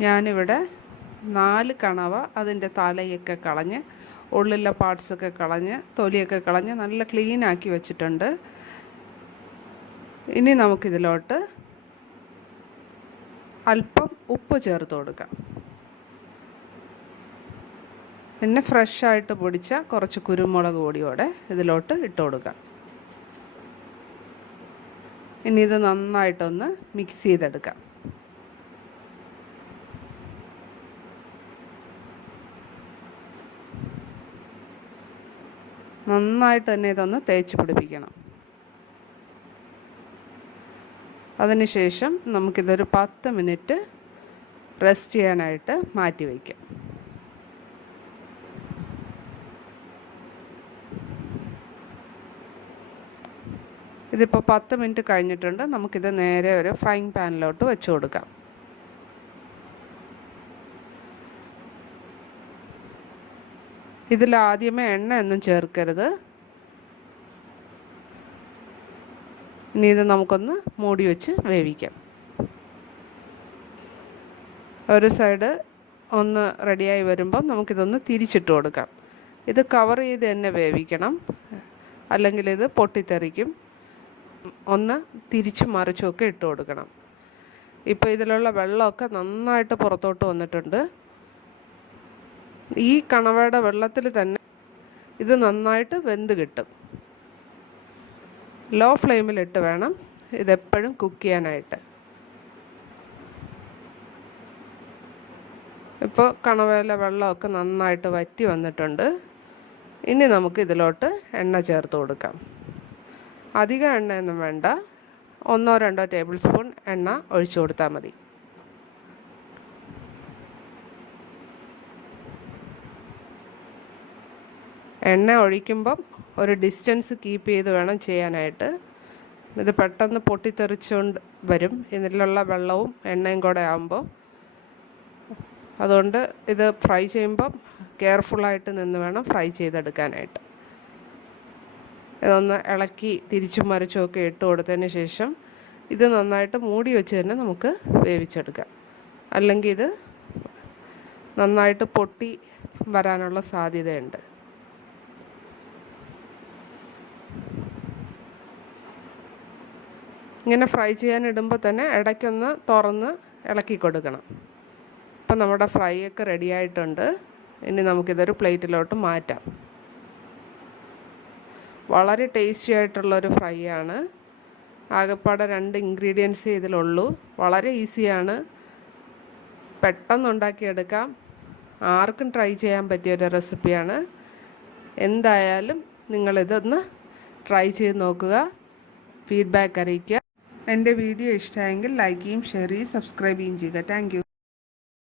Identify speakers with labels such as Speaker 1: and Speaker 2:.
Speaker 1: ഞാനിവിടെ നാല് കണവ അതിന്റെ തലയൊക്കെ കളഞ്ഞ് ഉള്ളിലെ പാർട്സൊക്കെ കളഞ്ഞ് തൊലിയൊക്കെ കളഞ്ഞ് നല്ല ക്ലീൻ ആക്കി വെച്ചിട്ടുണ്ട്. ഇനി നമുക്കിതിലോട്ട് അല്പം ഉപ്പ് ചേർത്ത് കൊടുക്കാം. പിന്നെ ഫ്രഷായിട്ട് പൊടിച്ച കുറച്ച് കുരുമുളക് പൊടിയോടെ ഇതിലോട്ട് ഇട്ട് കൊടുക്കാം. ഇനി ഇത് നന്നായിട്ടൊന്ന് മിക്സ് ചെയ്തെടുക്കാം. നന്നായിട്ട് തന്നെ ഇതൊന്ന് തേച്ച് പിടിപ്പിക്കണം. അതിനുശേഷം നമുക്കിതൊരു പത്ത് മിനിറ്റ് റെസ്റ്റ് ചെയ്യാനായിട്ട് മാറ്റി വയ്ക്കാം. ഇതിപ്പോൾ പത്ത് മിനിറ്റ് കഴിഞ്ഞിട്ടുണ്ട്. നമുക്കിത് നേരെ ഒരു ഫ്രൈങ് പാനിലോട്ട് വെച്ച് കൊടുക്കാം. ഇതിൽ ആദ്യമേ എണ്ണ ഒന്നും ചേർക്കരുത്. ഇനി ഇത് നമുക്കൊന്ന് മൂടി വെച്ച് വേവിക്കാം. ഒരു സൈഡ് ഒന്ന് റെഡിയായി വരുമ്പം നമുക്കിതൊന്ന് തിരിച്ചിട്ട് കൊടുക്കാം. ഇത് കവർ ചെയ്ത് തന്നെ വേവിക്കണം. അല്ലെങ്കിൽ ഇത് പൊട്ടിത്തെറിക്കും. ഒന്ന് തിരിച്ചു മറിച്ചുമൊക്കെ ഇട്ട് കൊടുക്കണം. ഇപ്പോൾ ഇതിലുള്ള വെള്ളമൊക്കെ നന്നായിട്ട് പുറത്തോട്ട് വന്നിട്ടുണ്ട്. ഈ കണവയുടെ വെള്ളത്തിൽ തന്നെ ഇത് നന്നായിട്ട് വെന്ത് കിട്ടും. ലോ ഫ്ലെയിമിലിട്ട് വേണം ഇതെപ്പോഴും കുക്ക് ചെയ്യാനായിട്ട്. ഇപ്പോൾ കണവയിലെ വെള്ളമൊക്കെ നന്നായിട്ട് വറ്റി വന്നിട്ടുണ്ട്. ഇനി നമുക്ക് ഇതിലോട്ട് എണ്ണ ചേർത്ത് കൊടുക്കാം. അധികം എണ്ണയൊന്നും വേണ്ട. ഒന്നോ രണ്ടോ ടേബിൾ സ്പൂൺ എണ്ണ ഒഴിച്ചു കൊടുത്താൽ മതി. എണ്ണ ഒഴിക്കുമ്പം ഒരു ഡിസ്റ്റൻസ് കീപ്പ് ചെയ്ത് വേണം ചെയ്യാനായിട്ട്. ഇത് പെട്ടെന്ന് പൊട്ടിത്തെറിച്ചുകൊണ്ട് വരും. ഇതിലുള്ള വെള്ളവും എണ്ണയും കൂടെ ആകുമ്പോൾ അതുകൊണ്ട് ഇത് ഫ്രൈ ചെയ്യുമ്പം കെയർഫുള്ളായിട്ട് നിന്ന് വേണം ഫ്രൈ ചെയ്തെടുക്കാനായിട്ട്. ഇതൊന്ന് ഇളക്കി തിരിച്ചും മറിച്ചുമൊക്കെ ഇട്ട് കൊടുത്തതിന് ശേഷം ഇത് നന്നായിട്ട് മൂടി വെച്ച് തന്നെ നമുക്ക് വേവിച്ചെടുക്കാം. അല്ലെങ്കിൽ ഇത് നന്നായിട്ട് പൊട്ടി വരാനുള്ള സാധ്യതയുണ്ട്. ഇങ്ങനെ ഫ്രൈ ചെയ്യാൻ ഇടുമ്പോൾ തന്നെ ഇടയ്ക്കൊന്ന് തുറന്ന് ഇളക്കി കൊടുക്കണം. അപ്പം നമ്മുടെ ഫ്രൈ ഒക്കെ റെഡി ആയിട്ടുണ്ട്. ഇനി നമുക്കിതൊരു പ്ലേറ്റിലോട്ട് മാറ്റാം. വളരെ ടേസ്റ്റി ആയിട്ടുള്ളൊരു ഫ്രൈ ആണ് ആകെപ്പാടെ രണ്ട് ഇൻഗ്രീഡിയൻസ് ഇതിലുള്ളൂ. വളരെ ഈസിയാണ് പെട്ടെന്ന് ഉണ്ടാക്കിയെടുക്കാം ആർക്കും ട്രൈ ചെയ്യാൻ പറ്റിയ ഒരു റെസിപ്പിയാണ് എന്തായാലും നിങ്ങളിതൊന്ന് ട്രൈ ചെയ്ത് നോക്കുക. ഫീഡ്ബാക്ക് അറിയിക്കുക. എന്റെ വീഡിയോ ഇഷ്ടമായെങ്കിൽ ലൈക്ക് ചെയ്യും ഷെയർ ചെയ്യും സബ്സ്ക്രൈബ് ചെയ്യും ചെയ്യുക. താങ്ക്